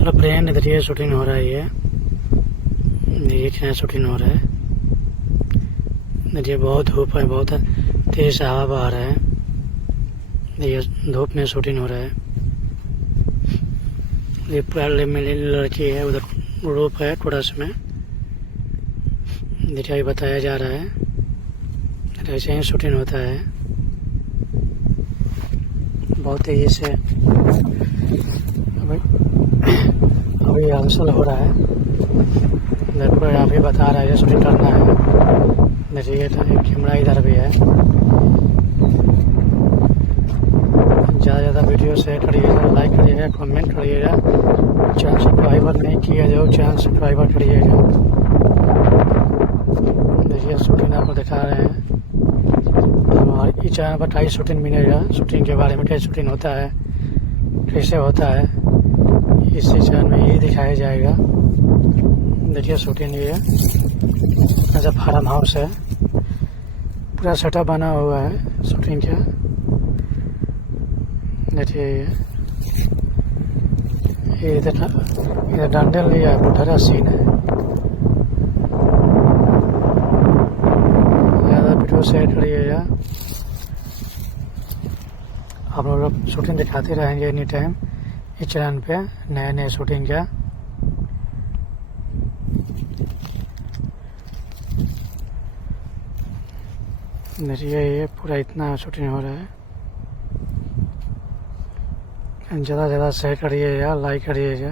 Hello friend, इधर ये shooting हो रहा है। ये क्या शूटिंग हो रहा है। ये बहुत धूप है, बहुत तेज हवा बह रहा है। ये धूप में शूटिंग हो रहा है। ये पार्ले में लड़की है, उधर रूप है थोड़ा सा में देखिए बताया जा रहा है। ऐसे ही शूटिंग होता है बहुत तेजी से। अभी हलचल हो रहा है। देखो यहाँ भी बता रहा है शूटिंग करना है। देखिए कैमरा इधर भी है। ज़्यादा वीडियो शेयर करिएगा, लाइक करिएगा, कमेंट करिएगा। चैनल सब्सक्राइबर नहीं किया जो चैनल सब्सक्राइबर करिएगा। देखिए शूटिंग आपको दिखा रहे हैं। और इस चैनल पर 2.5 शूटिंग मिलेगा। शूटिंग के बारे में कैसे शूटिंग होता है, कैसे होता है, इसी चैनल में यही दिखाया जाएगा। देखिए शूटिंग ये ऐसा फार्म हाउस है, पूरा सेटअप बना हुआ है शूटिंग का। देखिए ये इधर डंडल लिया है, बुढ़ा सीन है। ज़्यादा वीडियो शेयर करिएगा। आप लोग शूटिंग दिखाते रहेंगे एनी टाइम इस चैनल पे, नए नए शूटिंग का। देखिए ये पूरा इतना शूटिंग हो रहा है। ज़्यादा से ज़्यादा शेयर करिएगा, लाइक करिएगा।